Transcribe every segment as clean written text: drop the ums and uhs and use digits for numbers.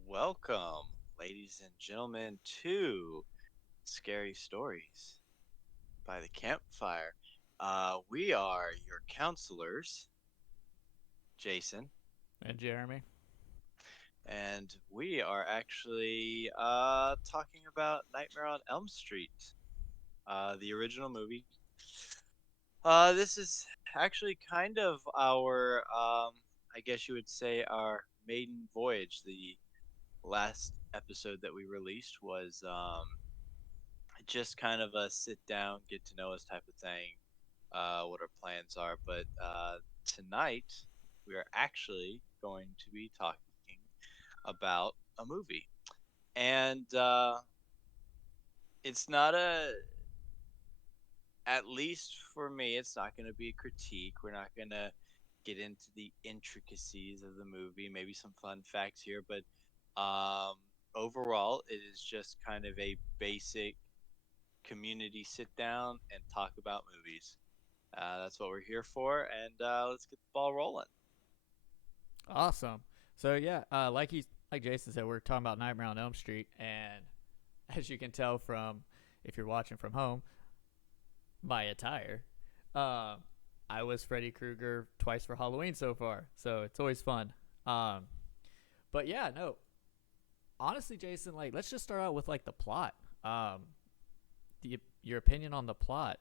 Welcome, ladies and gentlemen, to Scary Stories by the Campfire. We are your counselors, Jason, And Jeremy. and we are actually talking about Nightmare on Elm Street, the original movie. This is actually kind of our, I guess you would say, our maiden voyage. The last episode that we released was just kind of a sit down, get to know us type of thing, what our plans are. But tonight, we are actually going to be talking about a movie. And it's not at least for me, it's not going to be a critique. We're not going to get into the intricacies of the movie, maybe some fun facts here. But um, overall, it is just kind of a basic community sit down and talk about movies. That's what we're here for, and let's get the ball rolling. Awesome. So yeah, like Jason said, we're talking about Nightmare on Elm Street, and as you can tell from if you're watching from home, my attire, uh, I was Freddy Krueger twice for Halloween so far, so it's always fun. Um, but yeah, no, honestly, Jason, like let's just start out with like the plot. Your opinion on the plot.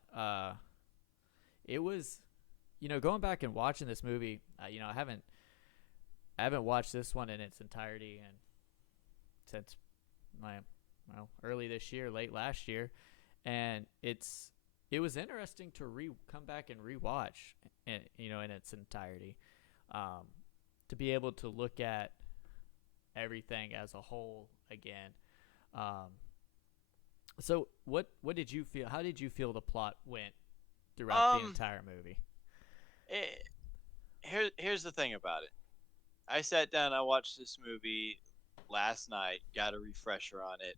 It was, going back and watching this movie. I haven't watched this one in its entirety and since my early this year, late last year, and it was interesting to come back and rewatch, in its entirety, um, to be able to look at everything as a whole again. Um, so what did you feel? How did you feel the plot went throughout the Um, entire movie? it, here's the thing about it. I sat down, I watched this movie last night, got a refresher on it.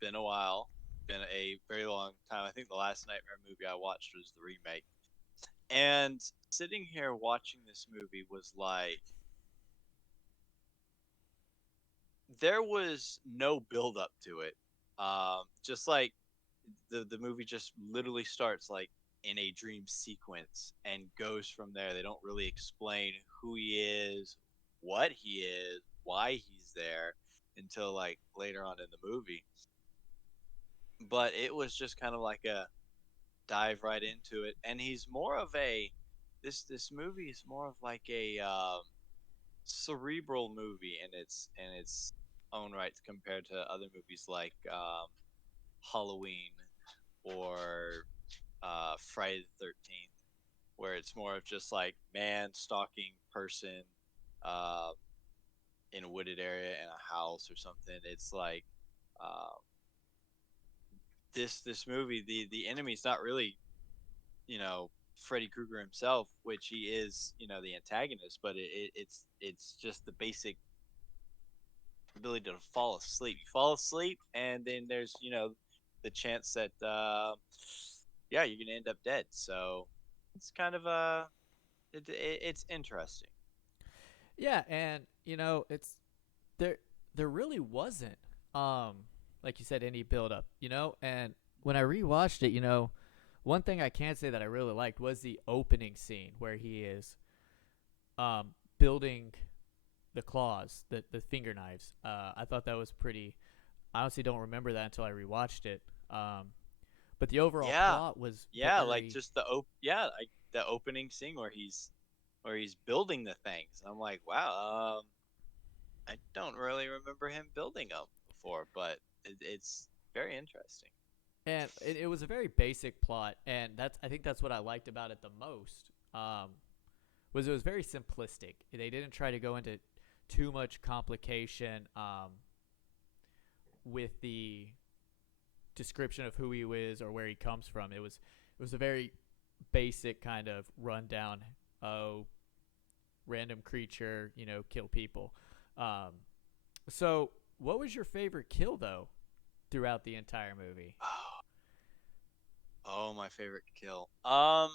Been a while, been a very long time. I think the last Nightmare movie I watched was the remake. And sitting here watching this movie was like there was no build up to it. Just like the movie just literally starts like in a dream sequence and goes from there. They don't really explain who he is, what he is, why he's there until like later on in the movie. But it was just kind of like a dive right into it, and he's more of a this movie is more of like a cerebral movie in its own right compared to other movies like Halloween or Friday the 13th, where it's more of just like man stalking person uh, in a wooded area in a house or something. It's like uh, this movie, the enemy's not really Freddy Krueger himself, which he is the antagonist, but it's just the basic ability to fall asleep. You fall asleep, and then there's the chance that yeah, you're gonna end up dead. So it's kind of it's interesting. Yeah, and it's there. There really wasn't, um, like you said, any build up. And when I rewatched it, one thing I can say that I really liked was the opening scene where he is building the claws, the finger knives. I thought that was pretty. I honestly don't remember that until I rewatched it. But the overall Yeah, plot was yeah, like very. just like the opening scene where he's building the things. And I'm like, wow, I don't really remember him building them before, but it's very interesting. And it was a very basic plot, and I think that's what I liked about it the most. Was it was very simplistic. They didn't try to go into too much complication with the description of who he is or where he comes from. It was a very basic kind of rundown. Oh, random creature, kill people. Um, so, what was your favorite kill though throughout the entire movie? Oh, my favorite kill. Uh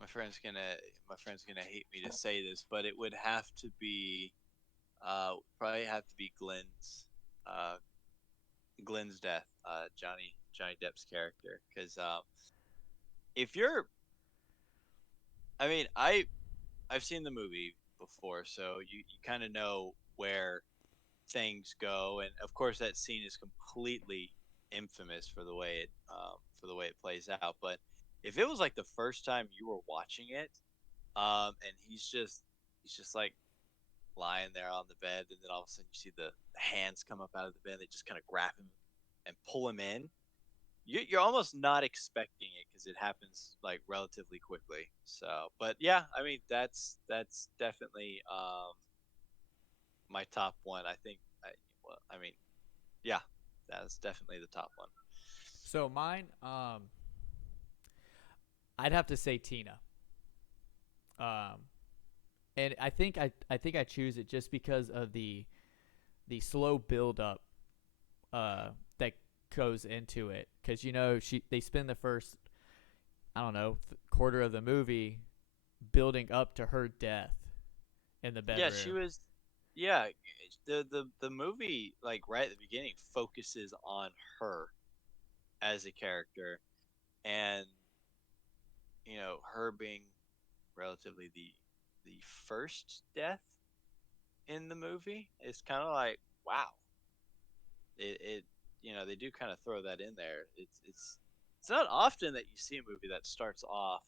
my friend's gonna my friend's gonna hate me to say this, but it would have to be probably have to be uh Glenn's death, Johnny Depp's character, because if you're, I mean, I've seen the movie before, so you kind of know where things go, and of course that scene is completely infamous for the way it plays out. But if it was like the first time you were watching it, and he's just like lying there on the bed, and then all of a sudden you see the hands come up out of the bed, they just kind of grab him and pull him in. You're almost not expecting it because it happens like relatively quickly. So, but yeah, I mean that's definitely my top one. I think. Well, I mean, yeah, that's definitely the top one. So mine, I'd have to say Tina. Um, and I think I choose it just because of the slow build up that goes into it. Because you know they spend the first, I don't know, quarter of the movie building up to her death in the Yeah, she bedroom. was. Yeah, the movie like right at the beginning focuses on her as a character, and her being relatively the first death in the movie is kind of like wow. It they do kind of throw that in there. It's not often that you see a movie that starts off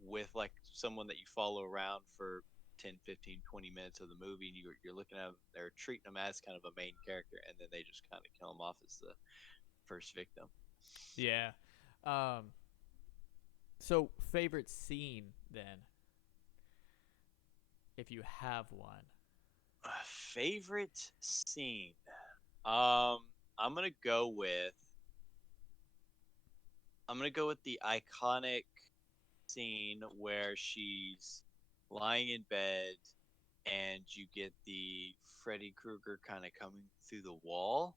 with like someone that you follow around for 10, 15, 20 minutes of the movie, and you're looking at them, they're treating them as kind of a main character, and then they just kind of kill them off as the first victim. Yeah. Um, so favorite scene then, if you have one. Favorite scene. Um, I'm gonna go with the iconic scene where she's lying in bed and you get the Freddy Krueger kind of coming through the wall.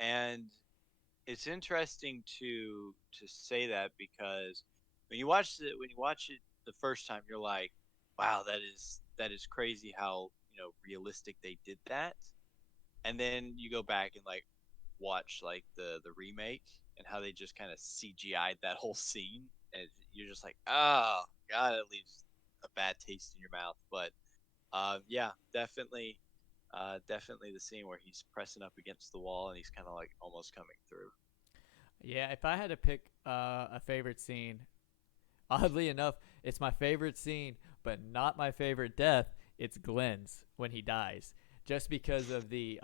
And it's interesting to say that because when you watch it the first time, you're like, wow, that is crazy how realistic they did that. And then you go back and like watch like the remake and how they just kind of CGI'd that whole scene, and you're just like, oh god, it leaves a bad taste in your mouth. But yeah, definitely the scene where he's pressing up against the wall and he's kind of like almost coming through. Yeah, if I had to pick a favorite scene, oddly enough, it's my favorite scene, but not my favorite death. It's Glenn's when he dies, just because of the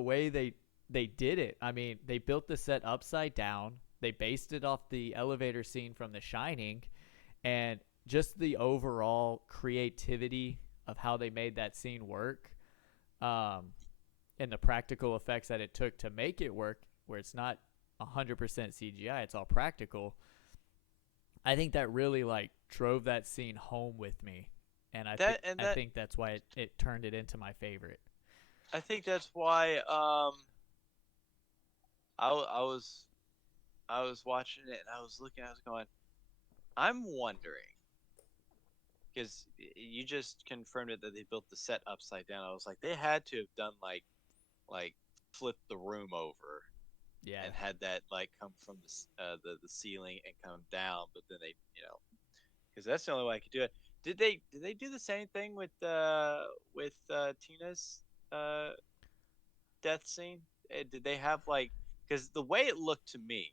way they did it. I mean, they built the set upside down. They based it off the elevator scene from The Shining, and just the overall creativity of how they made that scene work, um, and the practical effects that it took to make it work, where it's not 100% CGI, it's all practical. I think that really like drove that scene home with me, and That and I that think that's why it turned it into my favorite. I think that's why I was watching it and I was looking, I was going, I'm wondering because you just confirmed it that they built the set upside down. I was like, they had to have done like flip the room over Yeah. and had that like come from the ceiling and come down, but then they because that's the only way I could do it. Did they do the same thing with Tina's uh death scene? Did they have like because the way it looked to me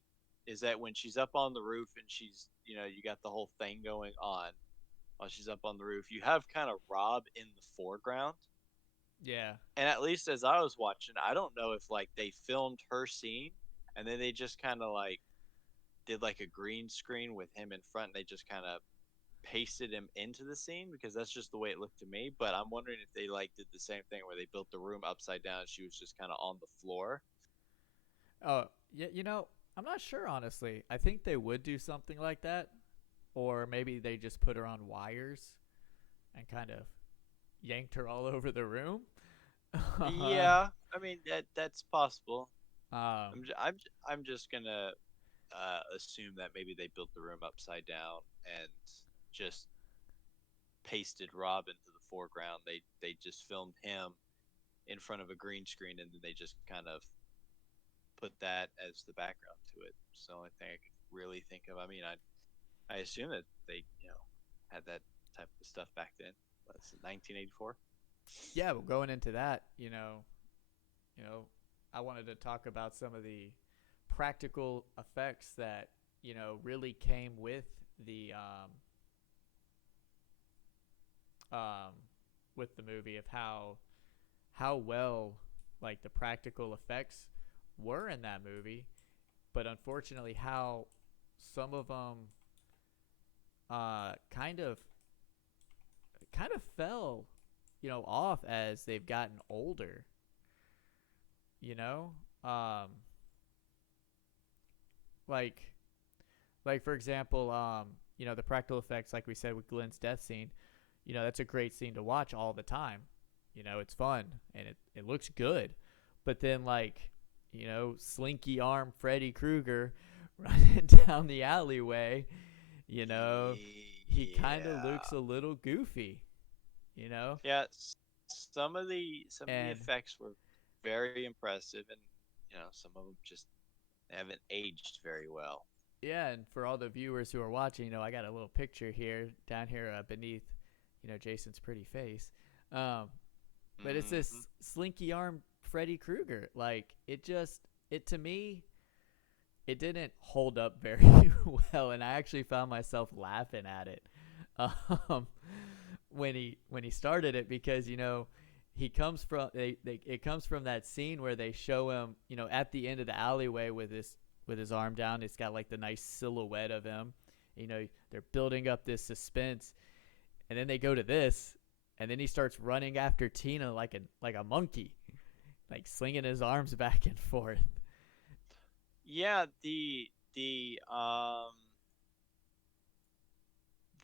is that when she's up on the roof and she's you got the whole thing going on while she's up on the roof, you have kind of Rob in the foreground. Yeah. And at least as I was watching, I don't know if like they filmed her scene and then they just kind of like did like a green screen with him in front and they just kind of pasted him into the scene because that's just the way it looked to me. But I'm wondering if they like did the same thing where they built the room upside down and she was just kind of on the floor. Oh, yeah. I'm not sure honestly. I think they would do something like that, or maybe they just put her on wires and kind of yanked her all over the room. um, Yeah, I mean that's possible. um, I'm just gonna. assume that maybe they built the room upside down and just pasted Rob into the foreground. They just filmed him in front of a green screen, and then they just kind of put that as the background to it. So the only thing I could really think of. I mean, I assume that they had that type of stuff back then. What's it, 1984? Yeah, well, going into that, you know, I wanted to talk about some of the practical effects that really came with the um, with the movie of how well like the practical effects were in that movie, but unfortunately how some of them kind of fell off as they've gotten older. You know, um, like for example, the practical effects, like we said with Glenn's death scene, that's a great scene to watch all the time. It's fun and it looks good. But then, like, slinky arm Freddy Krueger running down the alleyway, you know, he kind of Yeah, looks a little goofy, you know? yeah. Some of the And effects were very impressive, and some of them just haven't aged very well. yeah, and for all the viewers who are watching, I got a little picture here down here beneath, Jason's pretty face. Um, but it's Hmm. this slinky arm Freddy Krueger. Like it to me, it didn't hold up very well, and I actually found myself laughing at it um, when he started it because he comes from it comes from that scene where they show him at the end of the alleyway with his arm down. It's got like the nice silhouette of him. They're building up this suspense, and then they go to this, and then he starts running after Tina like a monkey, like slinging his arms back and forth. Yeah, the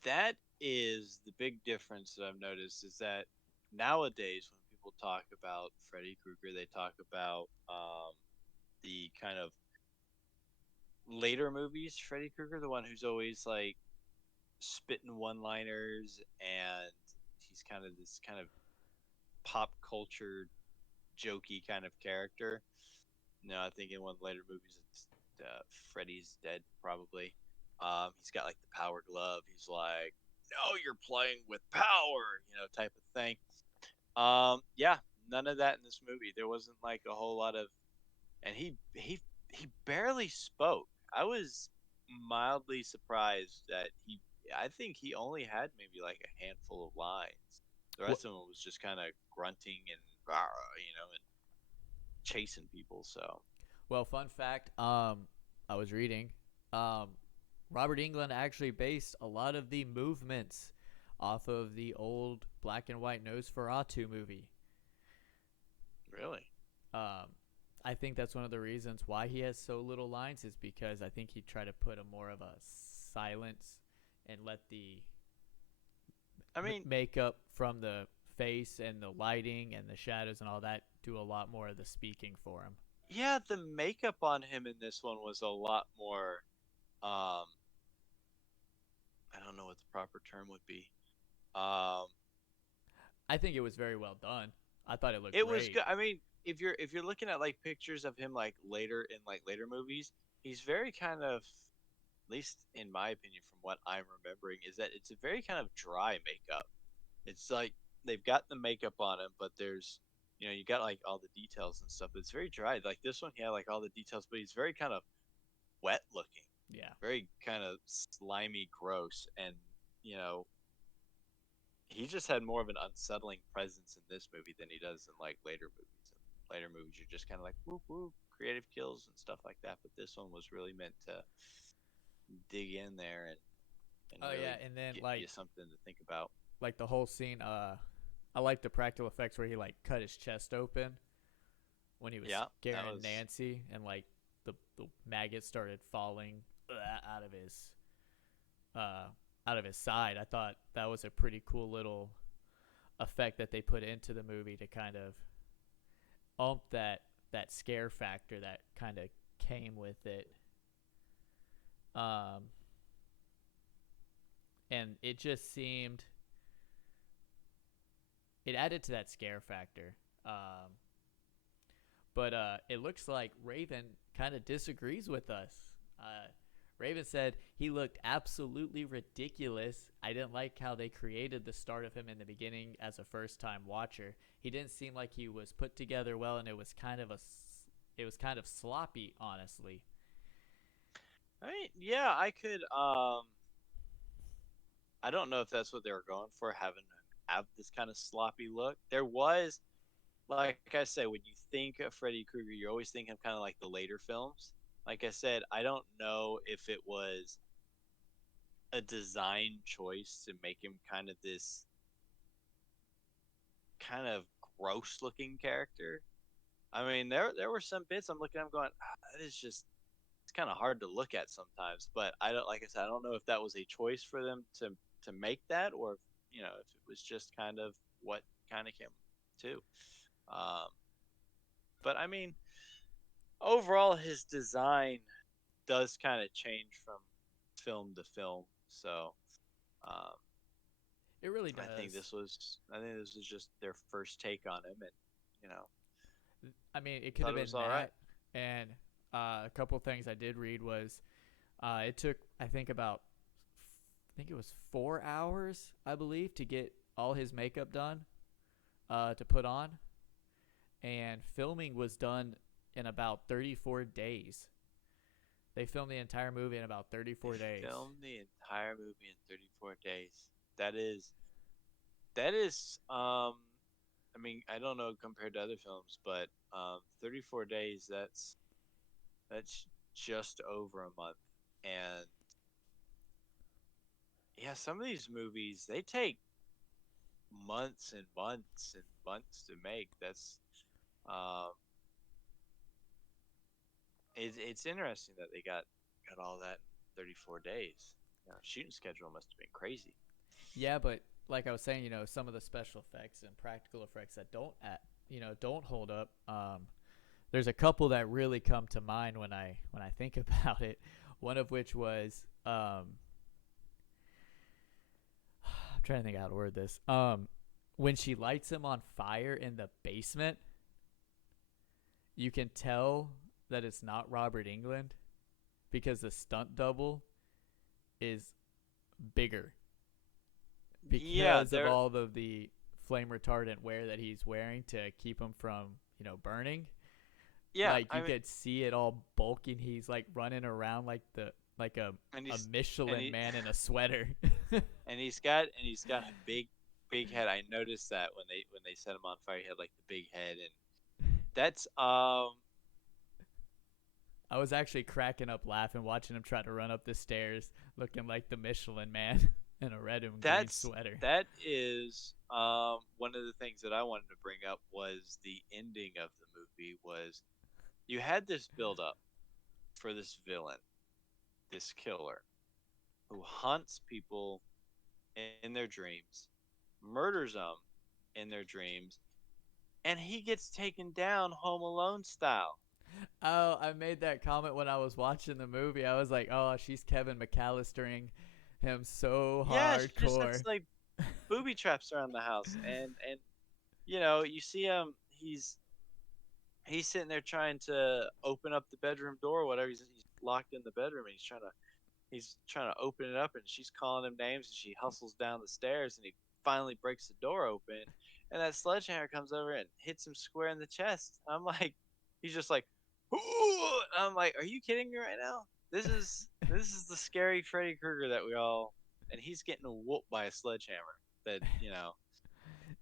that is the big difference that I've noticed is that nowadays when people talk about Freddy Krueger, they talk about the kind of later movies. Freddy Krueger, the one who's always like spitting one-liners, and he's kind of this kind of pop culture jokey kind of character. No, I think in one of the later movies, it's Freddy's dead probably. He's got like the power glove. He's like, "No, you're playing with power," type of thing. Yeah, none of that in this movie. There wasn't like a whole lot of, and he barely spoke. I was mildly surprised that he. I think he only had maybe like a handful of lines. The Well, rest of him was just kind of grunting and and chasing people. So well, fun fact. I was reading. Um, Robert Englund actually based a lot of the movements off of the old black and white Nosferatu movie. really, Um, I think that's one of the reasons why he has so little lines is because I think he tried to put a more of a silence and let the I mean, makeup from the face and the lighting and the shadows and all that do a lot more of the speaking for him. yeah, the makeup on him in this one was a lot more. Um, I don't know what the proper term would be. Um, I think it was very well done. I thought it looked it was great. good. I mean, if you're looking at like pictures of him like later movies, he's very kind of, at least in my opinion, from what I'm remembering, is that it's a very kind of dry makeup. It's like they've got the makeup on him, but there's you got like all the details and stuff. But it's very dry. Like this one, he had like all the details, but he's very kind of wet looking, Yeah. very kind of slimy, gross, and you know he just had more of an unsettling presence in this movie than he does in like later movies. In later movies, you're just kind of like whoop whoop, creative kills and stuff like that. But this one was really meant to dig in there and Oh yeah, really and then give you like something to think about. the whole scene. I like the practical effects where he like cut his chest open when he was Yeah, that scaring was Nancy, and like the maggots started falling out of his uh out of his side. I thought that was a pretty cool little effect that they put into the movie to kind of ump that scare factor that kind of came with it. um, and it just seemed it added to that scare factor. But it looks like Raven kind of disagrees with us. Raven said he looked absolutely ridiculous. I didn't like how they created the start of him in the beginning as a first-time watcher. He didn't seem like he was put together well, and it was kind of sloppy, honestly. I mean, yeah, I could. I don't know if that's what they were going for, having have this kind of sloppy look. There was, like I said, when you think of Freddy Krueger, you're always thinking of kind of like the later films. Like I said, I don't know if it was a design choice to make him kind of this kind of gross looking character. I mean, there were some bits I'm looking at, I'm going, that is just it's kind of hard to look at sometimes. But I don't, like I said, I don't know if that was a choice for them to make that, or if, if it was just kind of what kind of came to. Um, but I mean, overall, his design does kind of change from film to film. So um, It really I think does. this was just their first take on him, and you know, I mean, it could thought have it was been all right. that, and a couple things I did read was it took I think it was 4 hours, I believe, to get all his makeup done to put on, and filming was done in about 34 days. They filmed the entire movie in about They 34 days. filmed the entire movie in 34 days. That is. I mean, I don't know compared to other films, but 34 days. That's just over a month, and yeah, some of these movies they take months and months and months to make. Um, it's interesting that they got all that in 34 days. Shooting schedule must have been crazy. Yeah, but like I was saying, some of the special effects and practical effects that don't hold up. There's a couple that really come to mind when I think about it. One of which was I'm trying to think how to word this. When she lights him on fire in the basement, you can tell that it's not Robert England because the stunt double is bigger Yeah, because of all of the flame retardant wear that he's wearing to keep him from burning. yeah. Like I you mean, could see it all bulking. He's like running around like and a he's and Michelin he man in a sweater. and he's got a big head. I noticed that when they set him on fire, he had like the big head, and that's I was actually cracking up laughing watching him try to run up the stairs looking like the Michelin man in a red and green that's sweater. that is one of the things that I wanted to bring up was the ending of the movie was you had this build up for this villain, this killer who hunts people in their dreams, murders them in their dreams, and he gets taken down Home Alone style. Oh, I made that comment when I was watching the movie. I was like, "Oh, she's Kevin McAllistering him so Yeah, she just sets hardcore." like booby traps around the house, and you see him. He's sitting there trying to open up the bedroom door, or whatever. He's locked in the bedroom, and he's trying to open it up, and she's calling him names, and she hustles down the stairs, and he finally breaks the door open, and that sledgehammer comes over and hits him square in the chest. I'm like, he's just like, ooh! I'm like, are you kidding me right now? This is the scary Freddy Krueger that we all, and he's getting whooped by a sledgehammer.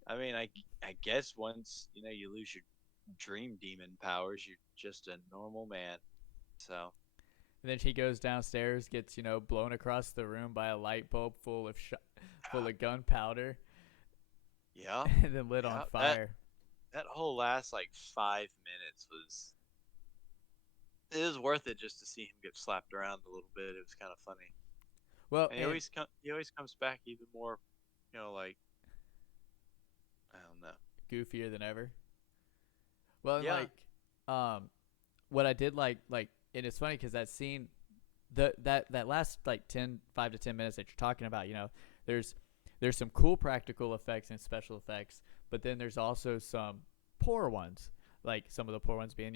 I mean, I guess once you lose your dream demon powers, you're just a normal man. So And then he goes downstairs, gets blown across the room by a light bulb full of gunpowder, yeah, and then lit on yeah. That fire. that whole last like 5 minutes was it was worth it just to see him get slapped around a little bit. It was kind of funny, Well, and he and always comes back even more, like I don't know. goofier than ever. Well, and Yeah, like, what I did like, and it's funny because that scene that last like 5 to 10 minutes that you're talking about, there's there's some cool practical effects and special effects, but then there's also some poor ones. Like some of the poor ones being,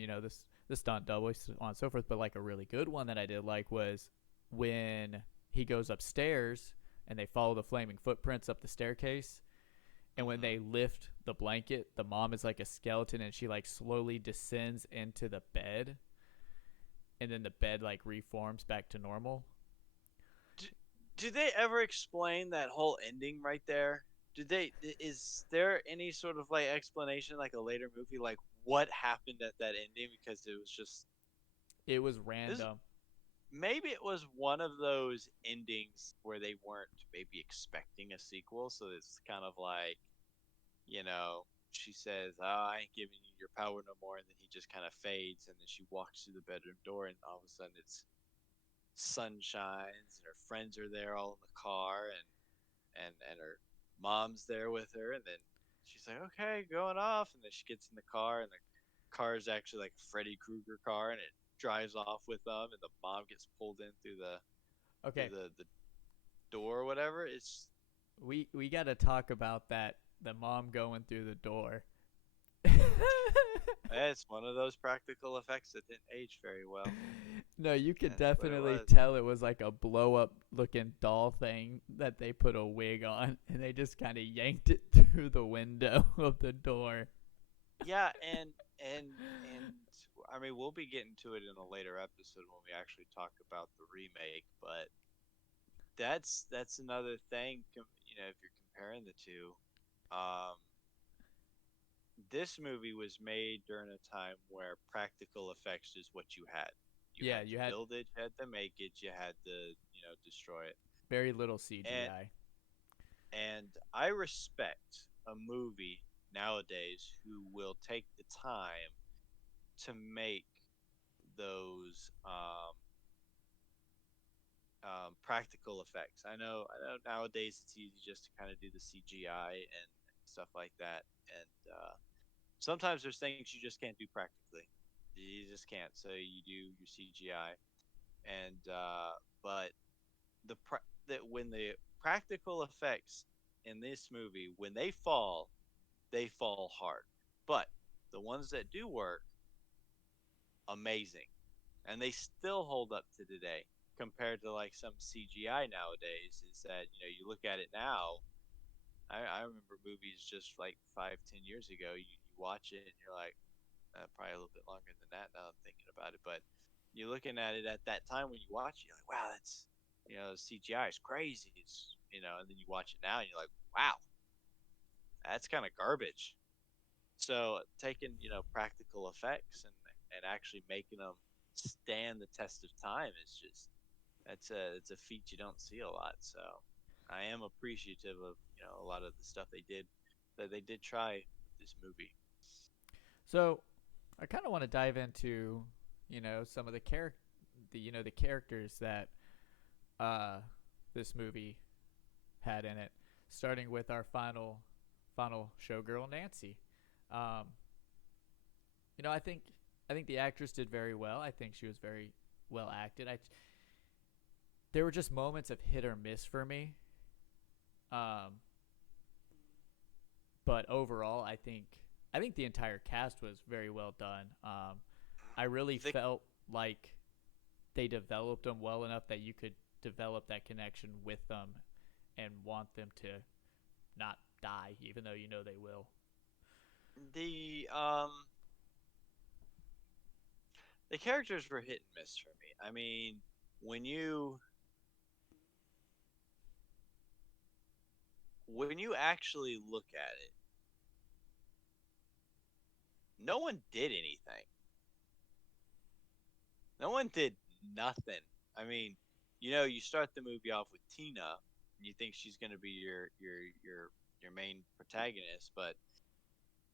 the stunt double, so on and so forth. But like a really good one that I did like was when he goes upstairs and they follow the flaming footprints up the staircase. And when Mhm. they lift the blanket, the mom is like a skeleton and she like slowly descends into the bed. And then the bed like reforms back to normal. Do, do they ever explain that whole ending right there? Is there any sort of like explanation, like a later movie, like what happened at that ending? Because it was just It was this. random. Maybe it was one of those endings where they weren't maybe expecting a sequel, so it's kind of like, you know, she says, "Oh, I ain't giving you your power no more," and then he just kind of fades, and then she walks through the bedroom door, and all of a sudden it's sun shines, and her friends are there all in the car, and her mom's there with her, and then she's like, "Okay, going off," and then she gets in the car, and the car is actually like a Freddy Krueger car, and it drives off with them, and the mom gets pulled in through the Okay, door or whatever. It's we got to talk about that. The mom going through the door. it's one of those practical effects that didn't age very well. No, you could That's what it definitely was. tell it was like a blow up looking doll thing that they put a wig on and they just kind of yanked it through the window of the door. Yeah, and I mean we'll be getting to it in a later episode when we actually talk about the remake, but that's another thing. If you're comparing the two, um, this movie was made during a time where practical effects is what you had. You Yeah, had to you had build it, you had to make it, you had to destroy it. very little And CGI. I respect a movie nowadays who will take the time to make those practical effects. I know nowadays it's easy just to kind of do the CGI and stuff like that, and sometimes there's things you just can't do practically. You just can't. So you do your CGI, and but that when the practical effects in this movie, when they fall hard. But the ones that do work, amazing, and they still hold up to today compared to like some CGI nowadays. Is that you look at it now. I remember movies just like 5, 10 years ago. You watch it and you're like, probably a little bit longer than that now. I'm thinking about it, but you're looking at it at that time when you watch it, you're like, wow, that's CGI is crazy. And then you watch it now and you're like, wow, that's kind of garbage. So taking practical effects and actually making them stand the test of time is just it's a feat you don't see a lot. So I am appreciative of a lot of the stuff they did try with this movie. So I kind of want to dive into, some of the characters that uh, this movie had in it, starting with our final showgirl Nancy. Um, I think the actress did very well. I think she was very well acted. There were just moments of hit or miss for me. Um, but overall, I think the entire cast was very well done. I really The felt like they developed them well enough that you could develop that connection with them and want them to not die, even though you know they will. the the characters were hit and miss for me. I mean, when you when you actually look at it, no one did anything. No one did nothing. I mean, you start the movie off with Tina, and you think she's going to be your main protagonist, but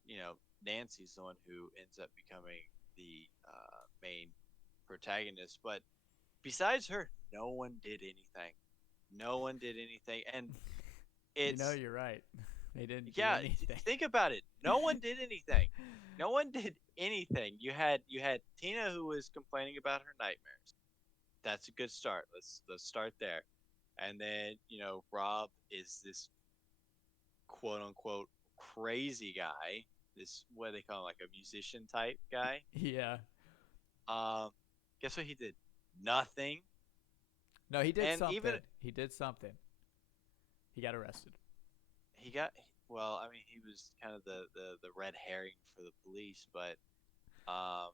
you know Nancy's the one who ends up becoming the main protagonist. But besides her, no one did anything. No one did anything, and it's You're right. They didn't do yeah. anything. Think about it. No one did anything. No one did anything. You had Tina who was complaining about her nightmares. That's a good start. Let's start there. And then, Rob is this quote unquote crazy guy. This, what do they call him, like a musician type guy. Yeah. Um, guess what he did? Nothing. No, he did And even something. He did something. He got arrested. he got, well, I mean, he was kind of the red herring for the police, but um,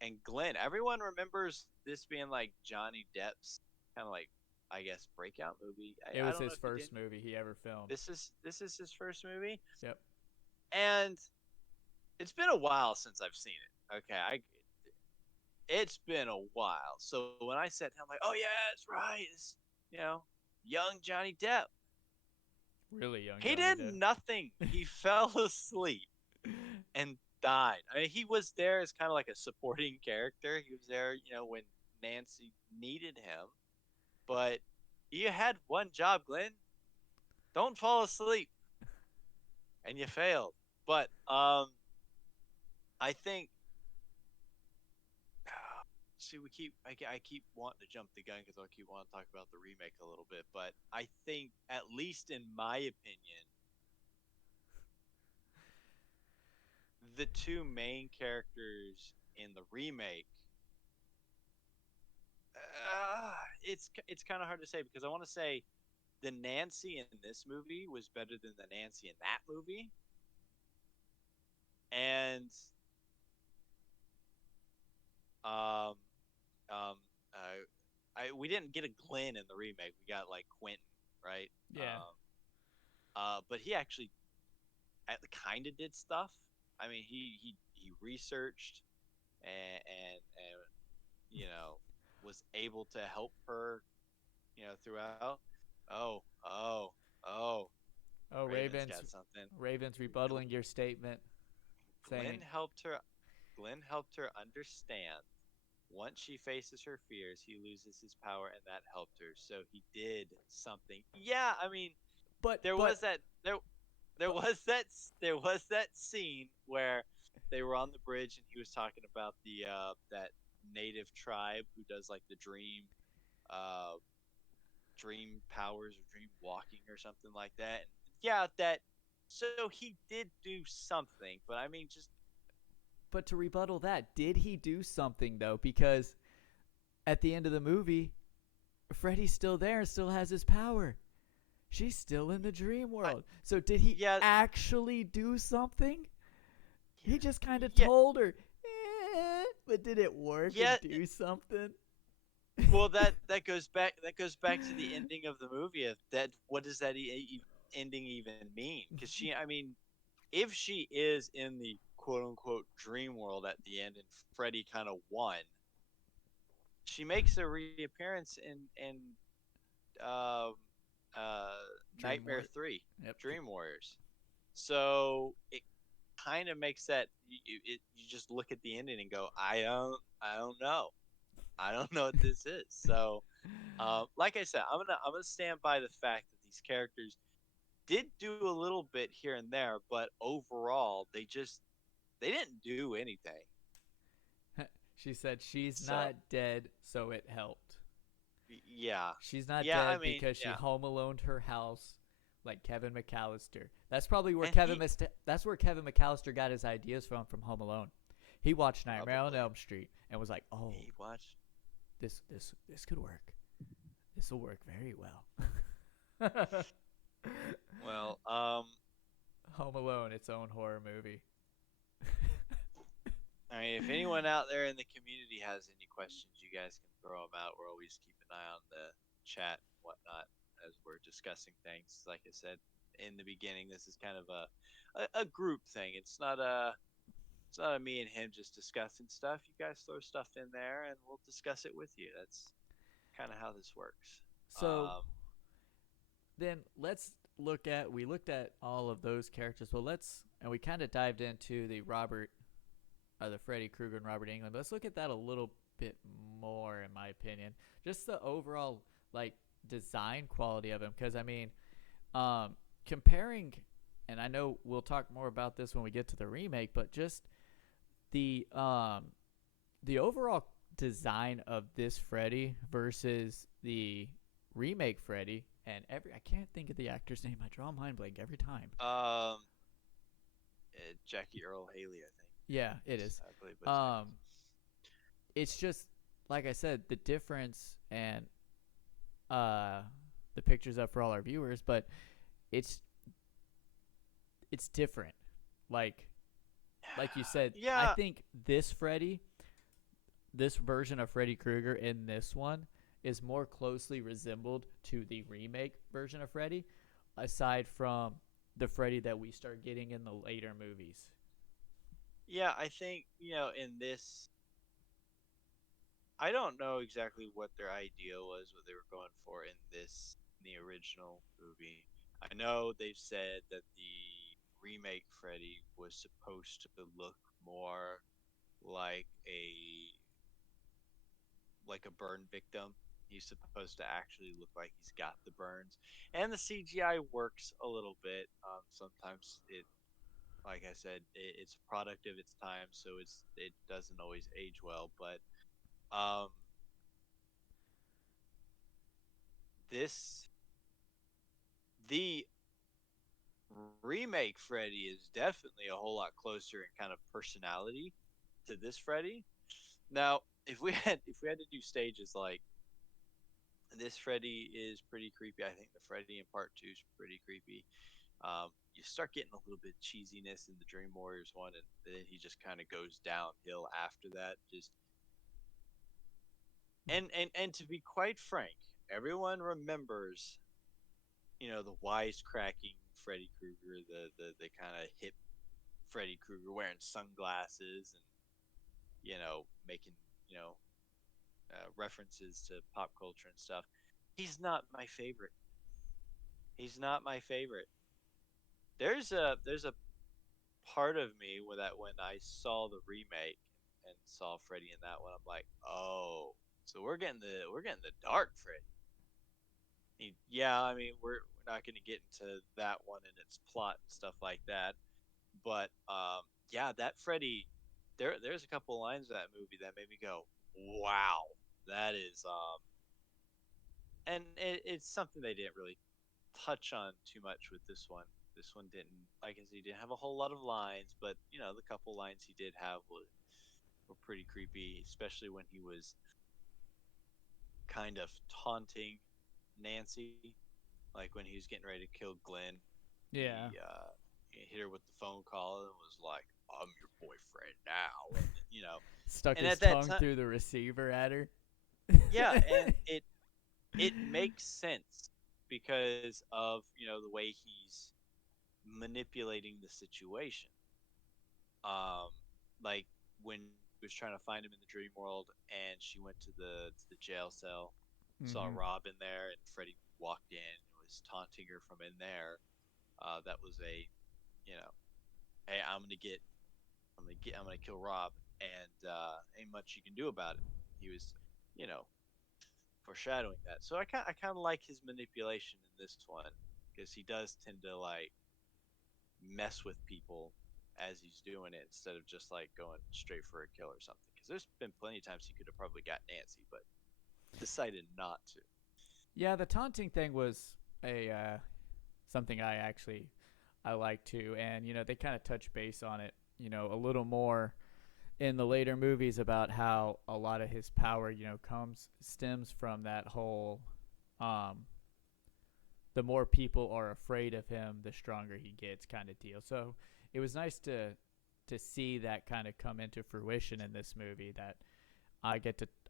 and Glenn, everyone remembers this being like Johnny Depp's kind of like, I guess, breakout movie. It I was don't know his if he did. first movie he ever filmed. This is his first movie, Yep. and it's been a while since I've seen it. Okay, I it's been a while. So when I sat down, I'm like, oh yeah, that's right. It's, you know, young Johnny Depp. Really young He Johnny did Depp. nothing. He fell asleep and died. I mean, he was there as kind of like a supporting character. He was there, when Nancy needed him. But you had one job, Glenn. Don't fall asleep, and you failed. But I think, see, I keep wanting to jump the gun because I keep wanting to talk about the remake a little bit. But I think, at least in my opinion, the two main characters in the remake, it's kind of hard to say because I want to say the Nancy in this movie was better than the Nancy in that movie, and um um we didn't get a Glenn in the remake. We got like Quentin, right? Yeah. But he actually kind of did stuff. I mean, he researched and was able to help her, throughout. Oh, oh, oh, Oh, Raven's Ravens. got something. Ravens rebuttaling your statement, Glenn saying, helped her. Glenn helped her understand. Once she faces her fears, he loses his power, and that helped her. So he did something. Yeah, I mean, but there but was that there but was that there was that scene where they were on the bridge and he was talking about the that native tribe who does like the uh dream powers or dream walking or something like that. Yeah, that, so he did do something, but I mean, just but to rebuttal that, did he do something though? Because at the end of the movie, Freddy's still there and still has his power. She's still in the dream I, world. So did he yeah, actually do something? He just kind of yeah, told her, but did it work and yeah. do something? Well, that goes back to the ending of the movie. Of that, what does that ending even mean? Because she, I mean, if she is in the quote unquote dream world at the end and Freddy kind of won, she makes a reappearance in um, uh, Dream Nightmare War. 3, Yep. Dream Warriors. So it kind of makes that you just look at the ending and go, I don't know. I don't know what this is. So, like I said, I'm gonna stand by the fact that these characters did do a little bit here and there, but overall they didn't do anything. She said she's So not dead, so it helped. yeah, She's not yeah. I dead mean, because she yeah, home aloned her house like Kevin McAllister. That's probably where and Kevin that's where Kevin McAllister got his ideas from Home Alone. He watched Nightmare on probably Elm Street and was like, "Oh, he watched. this could work. This will work very well." Well, Home Alone, its own horror movie. I mean, if anyone out there in the community has any questions, you guys can throw them out. We're always keeping an eye on the chat and whatnot as we're discussing things. Like I said in the beginning, this is kind of a group thing. It's not a me and him just discussing stuff. You guys throw stuff in there, and we'll discuss it with you. That's kind of how this works. So then let's we looked at all of those characters. Well, and we kind of dived into the Freddy Krueger and Robert Englund. Let's look at that a little bit more, in my opinion. Just the overall like design quality of him, because I mean, comparing, and I know we'll talk more about this when we get to the remake, but just the overall design of this Freddy versus the remake Freddy, and I can't think of the actor's name. I draw a mind blank every time. Um, Jackie Earl Haley, I think. Yeah, it is. I believe what his name Um, it's just like I said, the difference and uh the pictures up for all our viewers, but it's it's different. Like like you said, is. I Yeah, think this version of Freddy Krueger in this one is more closely resembled to the remake version of Freddy, aside from the Freddy that we start getting in the later movies. yeah. I think in this, I don't know exactly what their idea was, what they were going for in the original movie. I know they've said that the remake Freddy was supposed to look more like a burn victim. He's supposed to actually look like he's got the burns, and the CGI works a little bit. Sometimes like I said, it's a product of its time, so it doesn't always age well. But um, this the remake Freddy is definitely a whole lot closer in kind of personality to this Freddy. Now, if we had to do stages like this Freddy is pretty creepy. I think the Freddy in Part Two is pretty creepy. You start getting a little bit of cheesiness in the Dream Warriors one, and then he just kind of goes downhill after that. Just and to be quite frank, everyone remembers the wisecracking Freddy Krueger, the kind of hip Freddy Krueger wearing sunglasses and making references to pop culture and stuff. He's not my favorite. He's not my favorite. There's a part of me when I saw the remake and saw Freddy in that one, I'm like, oh, so we're getting the dark Freddy. Yeah, I mean we're not going to get into that one and its plot and stuff like that, but yeah, that Freddy, there's a couple lines of that movie that made me go, wow, that is and it's something they didn't really touch on too much with this one. This one didn't, like I said, he didn't have a whole lot of lines, but the couple lines he did have were pretty creepy, especially when he was kind of taunting Nancy, like when he was getting ready to kill Glenn. Yeah, He hit her with the phone call and was like, "I'm your boyfriend now," stuck and his at that tongue time, through the receiver at her. yeah, and it makes sense because of the way he's manipulating the situation. Um, like when he was trying to find him in the dream world, and she went to the jail cell, saw Mm-hmm. Rob in there, and Freddy walked in and was taunting her from in there. That was you know, hey, I'm gonna kill Rob, and ain't much you can do about it. He was, you know, foreshadowing that. So I kind of like his manipulation in this one because he does tend to like mess with people as he's doing it instead of just like going straight for a kill or something. Because there's been plenty of times he could have probably got Nancy, but decided not to. Yeah, the taunting thing was a something I like too, and they kind of touch base on it, a little more in the later movies about how a lot of his power, comes stems from that whole um the more people are afraid of him, the stronger he gets kind of deal. So it was nice to see that kind of come into fruition in this movie that I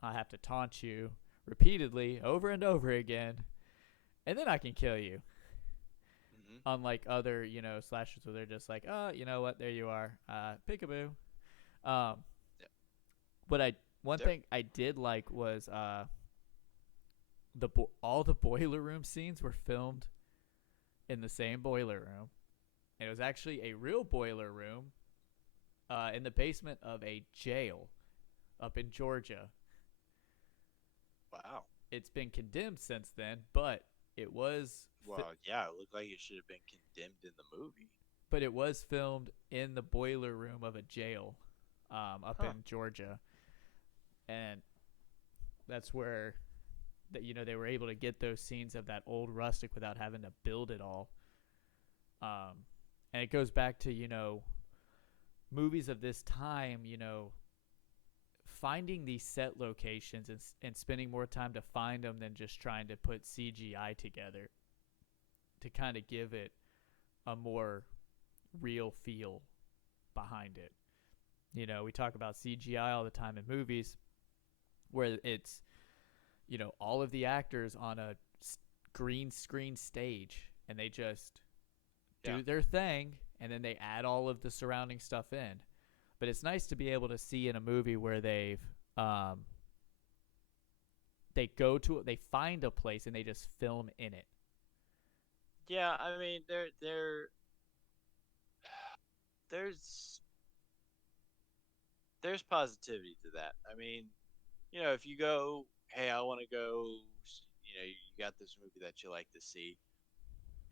have to taunt you repeatedly over and over again and then I can kill you. Mm-hmm. Unlike other, slashers where they're just like, oh, you know what, there you are, peekaboo. Um, Yeah. but one There. thing I did like was all the boiler room scenes were filmed in the same boiler room. And it was actually a real boiler room in the basement of a jail up in Georgia. Wow. It's been condemned since then, but it was Well, yeah, it looked like it should have been condemned in the movie. filmed in the boiler room of a jail up Huh. in Georgia. And that's where that they were able to get those scenes of that old rustic without having to build it all. And it goes back to movies of this time, finding these set locations and spending more time to find them than just trying to put CGI together to kind of give it a more real feel behind it. We talk about CGI all the time in movies where it's, all of the actors on a green screen stage and they just do their thing and then they add all of the surrounding stuff in. But it's nice to be able to see in a movie where they find a place and they just film in it. Yeah, I mean, there's there's positivity to that. I mean, if you go, hey, I want to go, you got this movie that you like to see,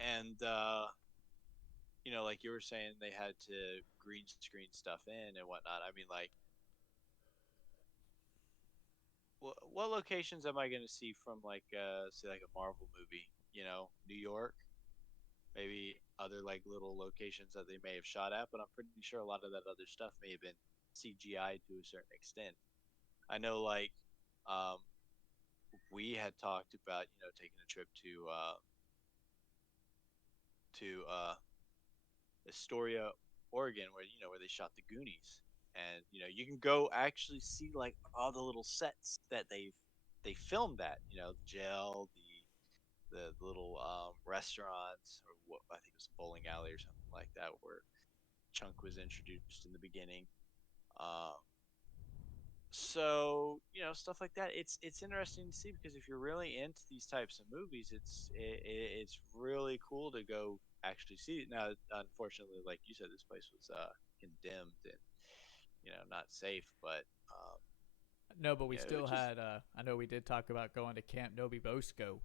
and like you were saying, they had to green screen stuff in and whatnot. I mean, like, what locations am I going to see from, like, say, like a Marvel movie? New York, maybe other like little locations that they may have shot at, but I'm pretty sure a lot of that other stuff may have been CGI to a certain extent. I know, like, um, we had talked about taking a trip to Astoria, Oregon, where they shot the Goonies, and you can go actually see like all the little sets that they filmed at. The jail, the little restaurants, or what I think it was a bowling alley or something like that, where Chunk was introduced in the beginning. Um, so stuff like that. It's interesting to see, because if you're really into these types of movies, it's really cool to go actually see it. Now, unfortunately, like you said, this place was condemned and not safe, but No, but we it still just had. I know we did talk about going to Camp Novi Bosco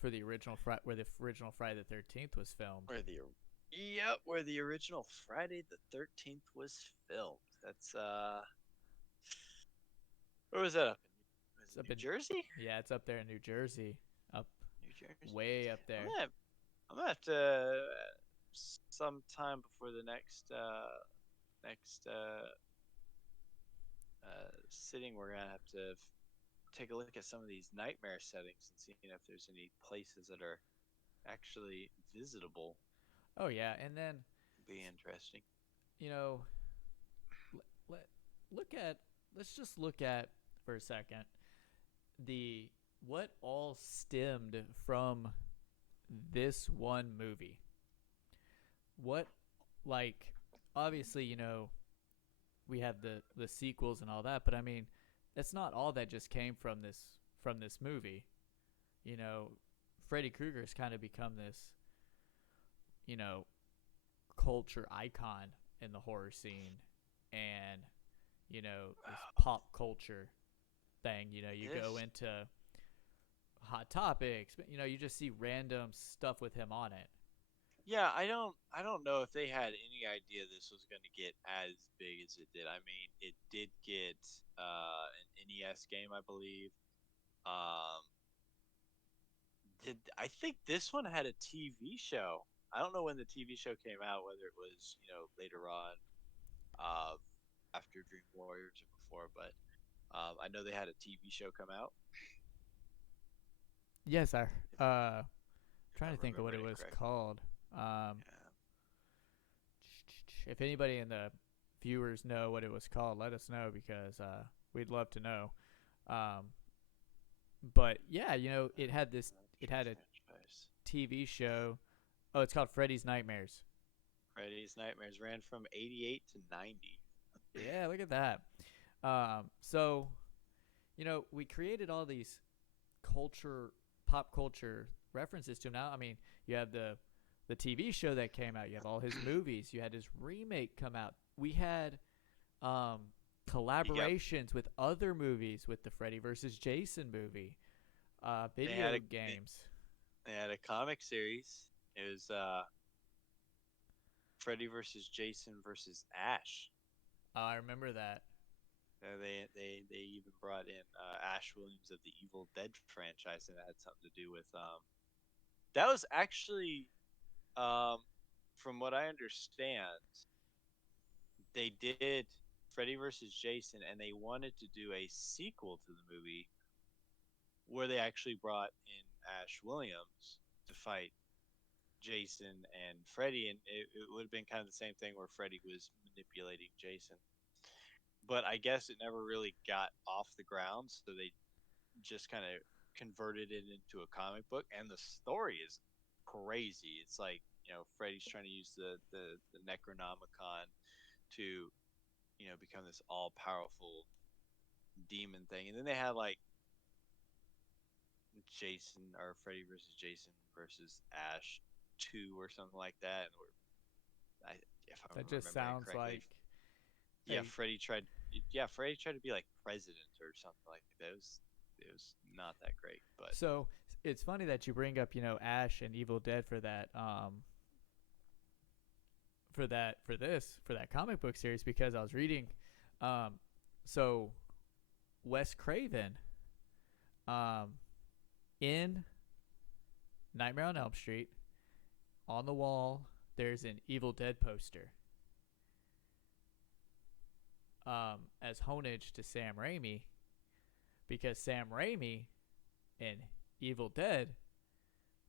for the original where the original Friday the 13th was filmed. where the original Friday the 13th was filmed. That's where was that up in? Was It's it up New in Jersey? Yeah, it's up there in New Jersey, up New Jersey. way up I'm there. gonna I'm gonna have to sometime before the next sitting, we're gonna have to take a look at some of these nightmare settings and seeing if there's any places that are actually visitable. Oh yeah, and then Be interesting. you know, let, look at let's just look at for a second the what all stemmed from this one movie. What, like, obviously, we have the sequels and all that, but I mean, that's not all that just came from this movie. You know, Freddy Krueger's kind of become this, you know, culture icon in the horror scene, and this pop culture thing. You go This, into Hot Topics, but you just see random stuff with him on it. yeah, I don't know if they had any idea this was going to get as big as it did. I mean, it did get an NES game, I believe. Um, did I think this one had a TV show? I don't know when the TV show came out, whether it was later on, uh, after Dream Warriors or before, but I know they had a TV show come out, Yes, I if if trying I'm to think of what it remembering it was correctly. called. Um, Yeah. if anybody in the viewers know what it was called, let us know because we'd love to know. Um, but yeah, it had a Franchise. TV show. Oh, it's called Freddy's Nightmares. Freddy's Nightmares ran from 88 to 90. Yeah, look at that. So we created all these pop culture references to him. Now, I mean, you have the TV show that came out. You have all his movies. You had his remake come out. We had um, Yep. collaborations with other movies, with the Freddy versus Jason movie, They had video a they, games. they had a comic series. It was Freddy versus Jason versus Ash. I remember that. They even brought in Ash Williams of the Evil Dead franchise, and that had something to do with that was actually um from what I understand, they did Freddy versus Jason, and they wanted to do a sequel to the movie where they actually brought in Ash Williams to fight Jason and Freddy, and it would have been kind of the same thing where Freddy was manipulating Jason. But I guess it never really got off the ground, so they just kind of converted it into a comic book, and the story is crazy. It's like Freddy's trying to use the Necronomicon to become this all powerful demon thing, and then they had like Jason or Freddy versus Jason versus Ash 2 or something like that. And I, if I'm That just remembering sounds correctly, like yeah, a. Freddy tried to be like president or something like that. It was not that great, but So it's funny that you bring up, Ash and Evil Dead for that for that comic book series, because I was reading um so Wes Craven, um in Nightmare on Elm Street, on the wall there's an Evil Dead poster, as homage to Sam Raimi, because Sam Raimi in Evil Dead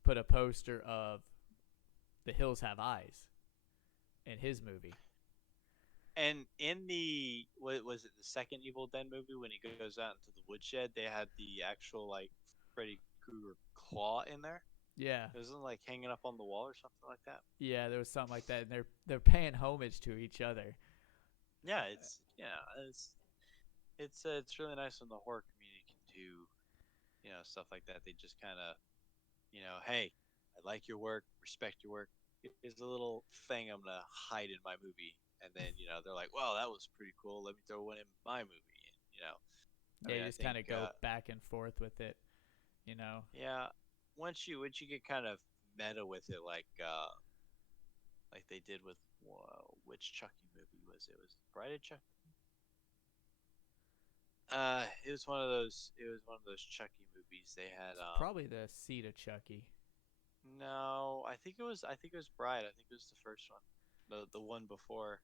put a poster of The Hills Have Eyes in his movie. and in the what was it, the second Evil Dead movie, when he goes out into the woodshed, they had the actual like Freddy Krueger claw in there. Yeah, It wasn't like hanging up on the wall or something like that. yeah, there was something like that, and they're paying homage to each other. Yeah, it's really nice when the horror community can do stuff like that. They just kind of hey, I like your work, respect your work. Here's a little thing I'm gonna hide in my movie, and then they're like, well, that was pretty cool. Let me throw one in my movie. And, I Yeah, mean, you I just think kind of go back and forth with it, you know. yeah, once you get kind of meta with it, like they did with which Chucky movie was it? Was it Bride of Chucky? It was one of those. It was one of those Chucky movies. They had It's probably the seed of Chucky. no, I think it was. I think it was Bride. I think it was the first one, the one before.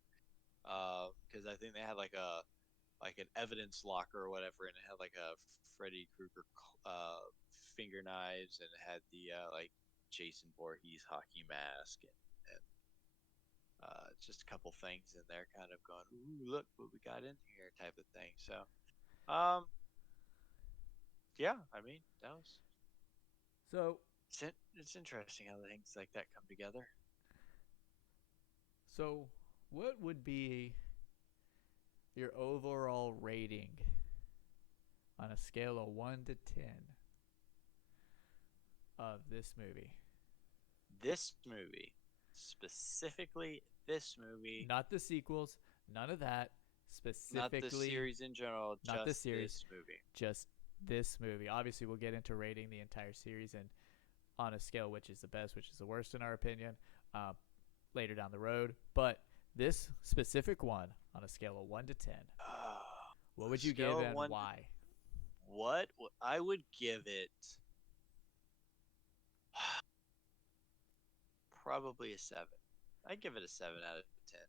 Because I think they had like an evidence locker or whatever, and it had like a Freddy Krueger finger knives, and it had the like Jason Voorhees hockey mask, and just a couple things in there, kind of going, "Ooh, look what we got in here," type of thing. So, um, yeah, I mean, that was So, it's interesting how things like that come together. so what would be your overall rating on a scale of 1 to 10 of this movie? This movie, specifically this movie, Not the sequels, none of that. not the Specifically, series in general, not the just series, this movie. just this movie. Obviously, we'll get into rating the entire series and on a scale which is the best, which is the worst in our opinion, uh, later down the road. But this specific one, on a scale of 1 to 10, what would you give Scale of and one, why? what I would give it probably a 7. I'd give it a 7 out of 10.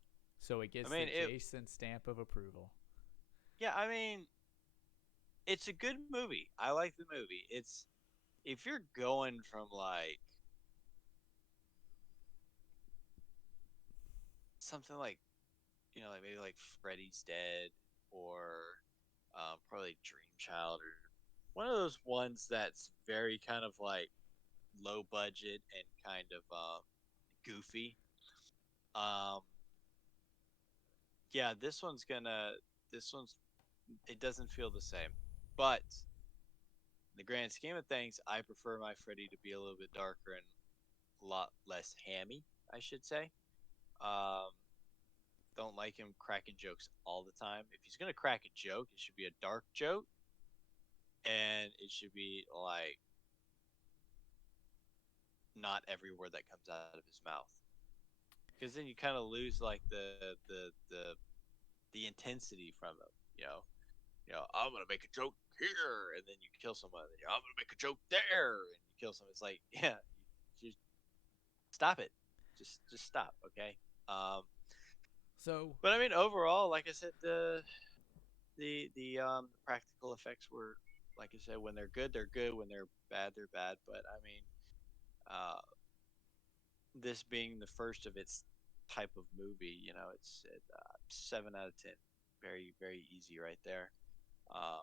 So it I gets the mean, Jason stamp of approval. yeah, I mean, it's a good movie. I like the movie. It's if you're going from like something like like maybe like Freddy's Dead or probably like Dream Child or one of those ones that's very kind of like low budget and kind of goofy. Um, yeah, this one's it doesn't feel the same, but in the grand scheme of things, I prefer my Freddy to be a little bit darker and a lot less hammy, I should say. Um, don't like him cracking jokes all the time. If he's gonna crack a joke, it should be a dark joke, and it should be like not every word that comes out of his mouth, because then you kind of lose like the intensity from him. I'm gonna make a joke here, and then you kill someone. And I'm gonna make a joke there, and you kill someone. It's like, yeah, you stop it. Just stop, okay? Um, So, but I mean, overall, like I said, the practical effects were, like I said, when they're good, they're good. When they're bad. But I mean, uh, this being the first of its type of movie, it's 7 out of 10. Very very easy right there. Uh,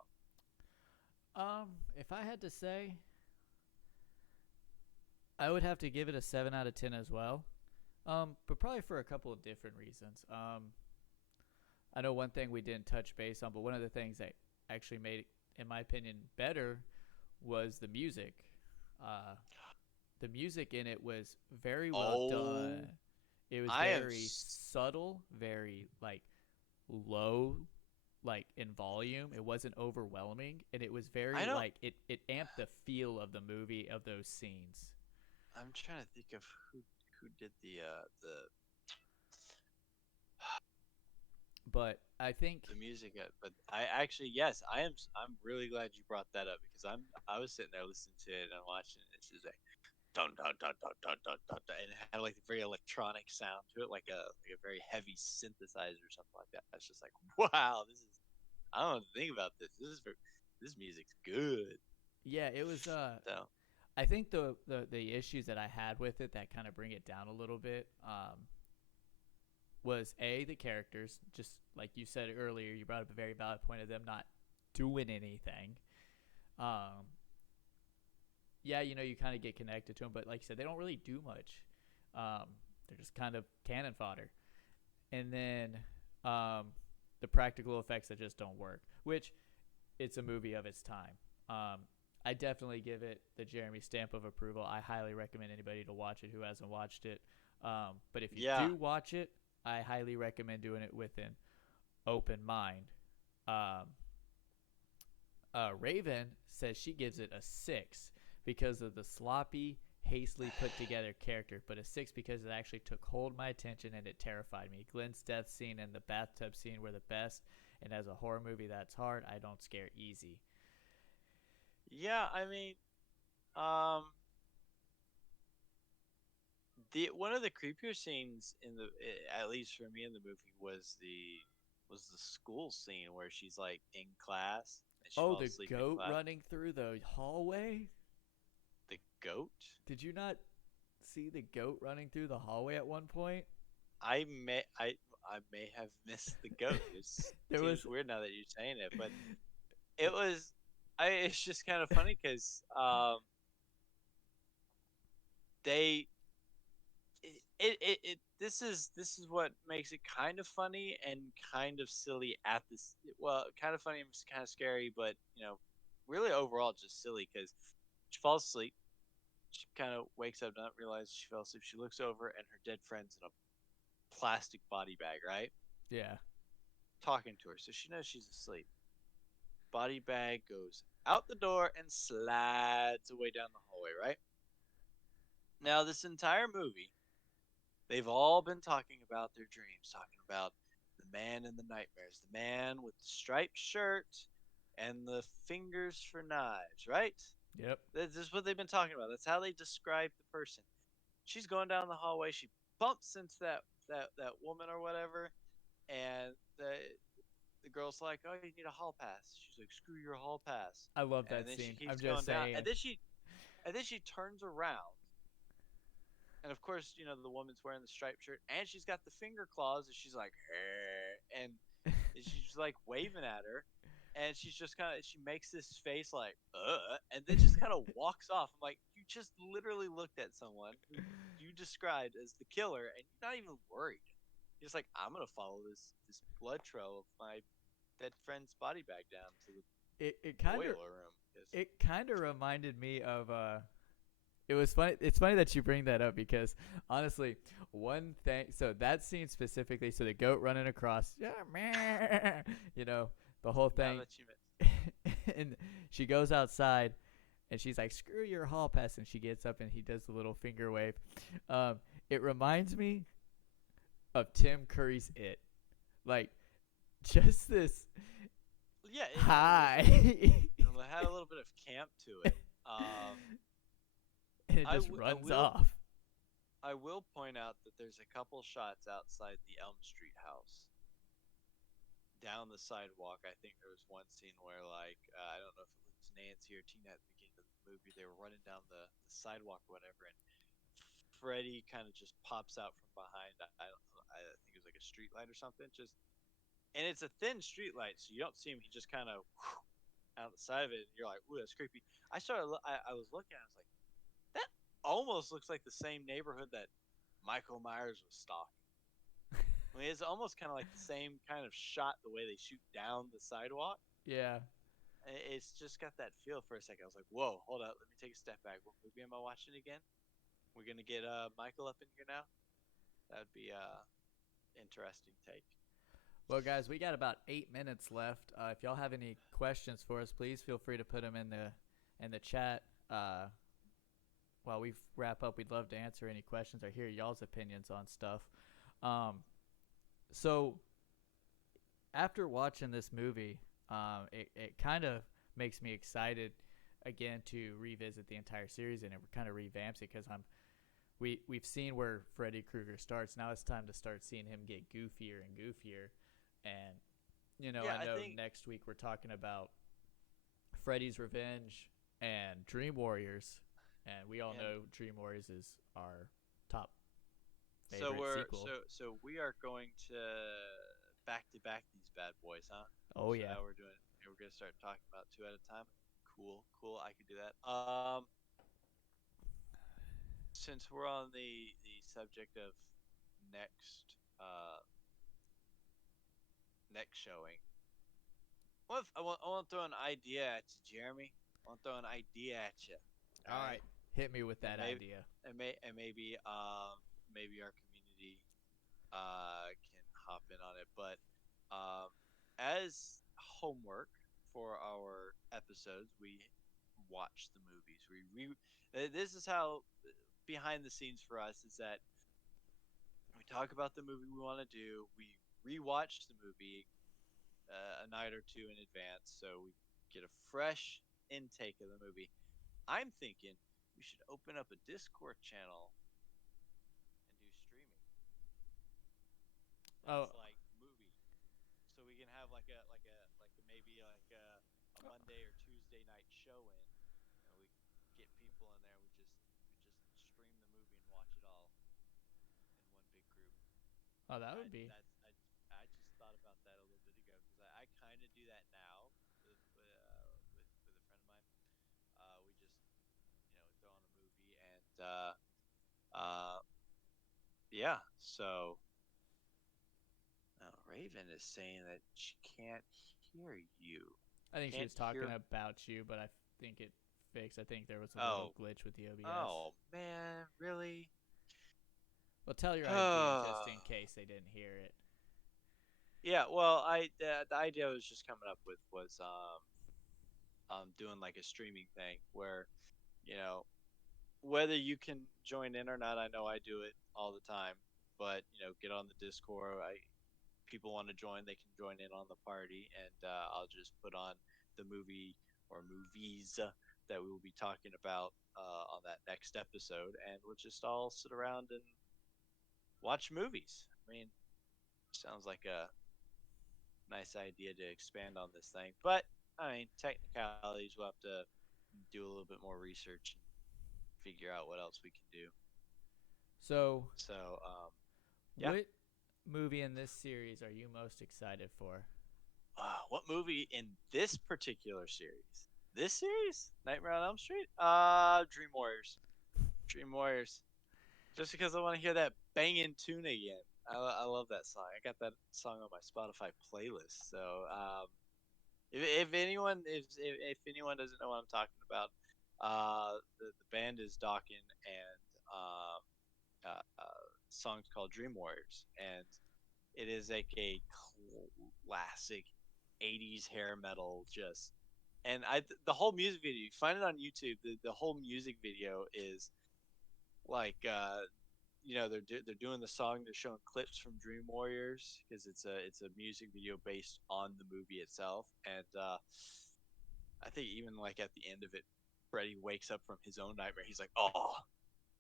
if I had to say, I would have to give it a 7 out of 10 as well. But probably for a couple of different reasons. I know one thing we didn't touch base on, but one of the things that actually made it, in my opinion, better was the music. Uh, the music in it was very well oh, done. It was I am. very subtle, very like low, like in volume. It wasn't overwhelming, and it was I very don't. like it amped the feel of the movie of those scenes. I'm trying to think of who did But I think the music. But I actually, yes, I'm really glad you brought that up because I was sitting there listening to it and watching it. It's just like dun dun dun dun dun dun dun, dun and it had like a very electronic sound to it, like a very heavy synthesizer or something like that. It's just like, wow, this is. I don't know what to think about this. This music's good. yeah, it was So I think the issues that I had with it that kind of bring it down a little bit was the characters, just like you said earlier. You brought up a very valid point of them not doing anything. Um, yeah, you kind of get connected to them, but like you said, they don't really do much. They're just kind of cannon fodder, and then um, the practical effects that just don't work. Which it's a movie of its time. I definitely give it the Jeremy stamp of approval. I highly recommend anybody to watch it who hasn't watched it. But if you yeah, do watch it, I highly recommend doing it with an open mind. Um, Raven says she gives it a 6 because of the sloppy, hastily put together character, but a 6 because it actually took hold of my attention and it terrified me. Glenn's death scene and the bathtub scene were the best, and as a horror movie that's hard, I don't scare easy. yeah. I mean, um, the one of the creepier scenes at least for me in the movie was the school scene where she's like in class and she Oh, falls the asleep in goat class. running through the hallway? The goat. Did you not see the goat running through the hallway at one point? I may have missed the goat. It There seems was weird now that you're saying it, but it was. It's just kind of funny because they this is what makes it kind of funny and kind of silly at this. Well, kind of funny and kind of scary, but really overall just silly because she falls asleep. She kind of wakes up, not realize she fell asleep. She looks over and her dead friend's in a plastic body bag, right? yeah. Talking to her, so she knows she's asleep. Body bag goes out the door and slides away down the hallway, right? Now, this entire movie, they've all been talking about their dreams, talking about the man in the nightmares, the man with the striped shirt and the fingers for knives, right? Yep. This is what they've been talking about. That's how they describe the person. She's going down the hallway. She bumps into that woman or whatever, and the girl's like, "Oh, you need a hall pass." She's like, "Screw your hall pass," I love and that then she scene. I'm keeps just going down, saying. and then she turns around, and of course, the woman's wearing the striped shirt, and she's got the finger claws, and she's like, and she's like waving at her, and she's just she makes this face like, and then just kind of walks off. I'm like, you just literally looked at someone who you described as the killer, and you're not even worried. You're just like, I'm gonna follow this blood trail of my dead friend's body bag down to the It kind of boiler room. reminded me of it was funny. It's funny that you bring that up because honestly, one thing. So that scene specifically. So the goat running across, you know, the whole Now thing, that you mentioned, and she goes outside, and she's like, "Screw your hall pass," and she gets up and he does the little finger wave. It reminds me of Tim Curry's It, like just this. yeah, Hi. it had a little bit of camp to it. And it I, just w- I runs will off. I will point out that there's a couple shots outside the Elm Street house down the sidewalk. I think there was one scene where, like, I don't know if it was Nancy or Tina at the beginning of the movie. They were running down the sidewalk, or whatever, and Freddy kind of just pops out from behind. I think it was like a street light or something. And it's a thin street light, so you don't see him. He just kind of out the side of it, and you're like, "Ooh, that's creepy." I was looking, I was like, "That almost looks like the same neighborhood that Michael Myers was stalking." I mean, it's almost kind of like the same kind of shot, the way they shoot down the sidewalk. Yeah. It's just got that feel for a second. I was like, "Whoa, hold up, let me take a step back. What movie am I watching again? We're gonna get Michael up in here now. That would be interesting take." Well, guys, we got about 8 minutes left. If y'all have any questions for us, please feel free to put them in the chat. While we wrap up, we'd love to answer any questions or hear y'all's opinions on stuff. So after watching this movie, it kind of makes me excited again to revisit the entire series, and it kind of revamps it because we've seen where Freddy Krueger starts. Now it's time to start seeing him get goofier and goofier. And Yeah, I I know think next week we're talking about Freddy's Revenge and Dream Warriors, and we all and know Dream Warriors is our top so favorite we're sequel. we are going to back these bad boys, huh? Oh So yeah. how we're doing? We're gonna start talking about two at a time. Cool, cool. I can do that. Since we're on the subject of next next showing, I want to throw an idea at you, Jeremy. I want to throw an idea at you. All All right, right, hit me with and that idea. maybe maybe our community can hop in on it. But as homework for our episodes, we watch the movies. This is how behind the scenes for us is that we talk about the movie we want to do. We rewatch the movie a night or two in advance, so we get a fresh intake of the movie. I'm thinking we should open up a Discord channel and do streaming. Oh, That's like movie, so we can have maybe like a Monday or Tuesday night show in, and we get people in there. We just stream the movie and watch it all in one big group. oh, that I would be. that's I just thought about that a little bit ago because I kind of do that now with a friend of mine. We just throw on a movie and uh yeah. So Raven is saying that she can't hear you. I think she Can't was talking hear. about you, but I think it fixed. I think there was a little Oh, glitch with the OBS. oh man, really? Well, tell your idea just in case they didn't hear it. Yeah. Well, the idea I was just coming up with was doing like a streaming thing where you know whether you can join in or not. I know I do it all the time, but get on the Discord. People want to join, they can join in on the party, and I'll just put on the movie or movies that we will be talking about on that next episode, and we'll just all sit around and watch movies. I mean, sounds like a nice idea to expand on this thing, but I mean, technicalities, we'll have to do a little bit more research and figure out what else we can do. So, So, yeah. what movie in this series are you most excited for? What movie in this particular series? This series, Nightmare on Elm Street. Dream Warriors. Dream Warriors. Just because I want to hear that banging tune again. I love that song. I got that song on my Spotify playlist. So, if anyone if anyone doesn't know what I'm talking about, the band is Dawkins, and song's called Dream Warriors, and it is like a classic 80s hair metal, just and the whole music video, you find it on YouTube. The whole music video is like they're doing the song. They're showing clips from Dream Warriors because it's a music video based on the movie itself. And I think even like at the end of it, Freddy wakes up from his own nightmare. He's like, "Oh,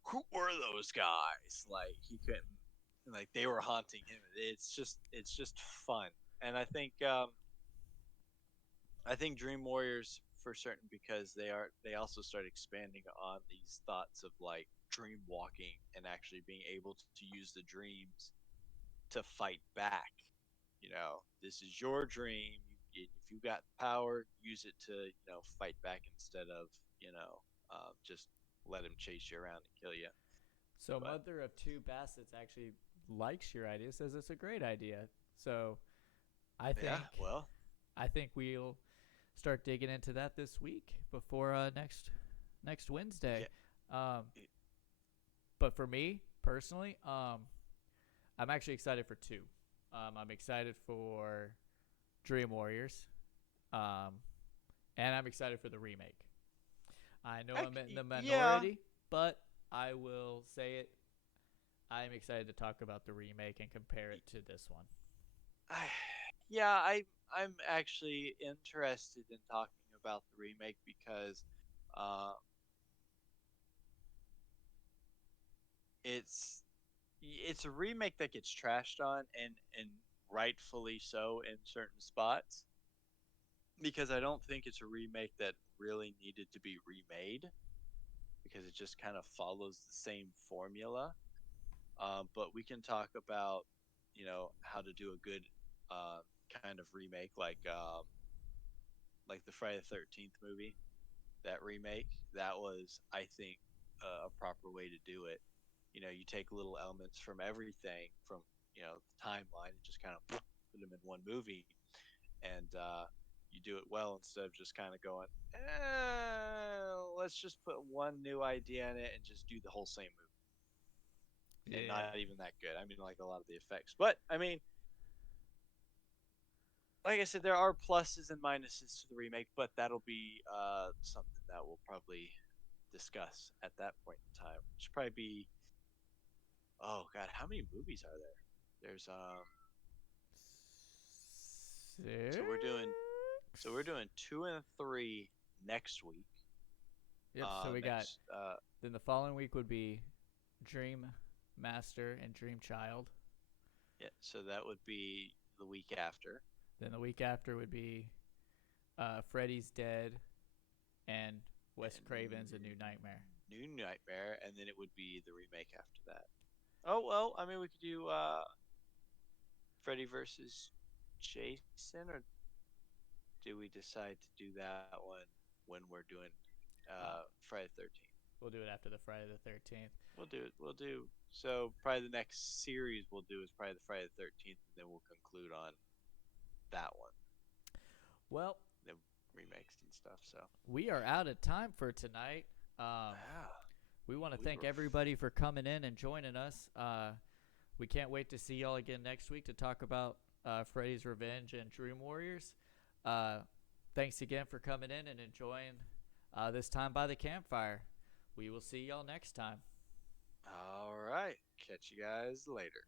who were those guys?" Like he couldn't, like they were haunting him. It's just fun, and I think Dream Warriors for certain because they also start expanding on these thoughts of like dream walking and actually being able to use the dreams to fight back. This is your dream. If you got power, use it to fight back instead of just let him chase you around and kill you. So But Mother of Two Bassets actually likes your idea, says it's a great idea. So I think yeah, well, I think we'll start digging into that this week before next Wednesday. yeah, Um, but for me personally, I'm actually excited for two. I'm excited for Dream Warriors, um, and I'm excited for the remake. I know I'm in the yeah. minority, but I will say it. I'm excited to talk about the remake and compare it to this one. I, yeah, I'm actually interested in talking about the remake because uh, it's it's a remake that gets trashed on and rightfully so in certain spots because I don't think it's a remake that really needed to be remade because it just kind of follows the same formula. But we can talk about how to do a good uh, kind of remake like the Friday the 13th movie. That remake, that was, I think, a proper way to do it. You take little elements from everything from the timeline and just kind of put them in one movie, and you do it well instead of just kind of going, let's just put one new idea in it and just do the whole same movie, and Yeah. not even that good. I mean, like a lot of the effects, but I mean, like I said, there are pluses and minuses to the remake, but that'll be something that we'll probably discuss at that point in time. It should probably be, oh god, how many movies are there? There's so we're doing Six. so we're doing two and three next week. Yep. So we got Next then the following week would be Dream Master and Dream Child. yeah, so that would be the week after. Then the week after would be Freddy's Dead and Wes Craven's A New And Nightmare. New Nightmare, and then it would be the remake after that. Oh well, I mean we could do Freddy versus Jason, or do we decide to do that one when we're doing Uh, Friday the 13th? we'll do it after the Friday the 13th. We'll do it. We'll do so. Probably the next series we'll do is probably the Friday the 13th, and then we'll conclude on that one. Well, The remakes and stuff. So we are out of time for tonight. yeah, We want to we thank were. everybody for coming in and joining us. We can't wait to see y'all again next week to talk about Freddy's Revenge and Dream Warriors. Uh, Thanks again for coming in and enjoying this time by the campfire. We will see y'all next time. All right. Catch you guys later.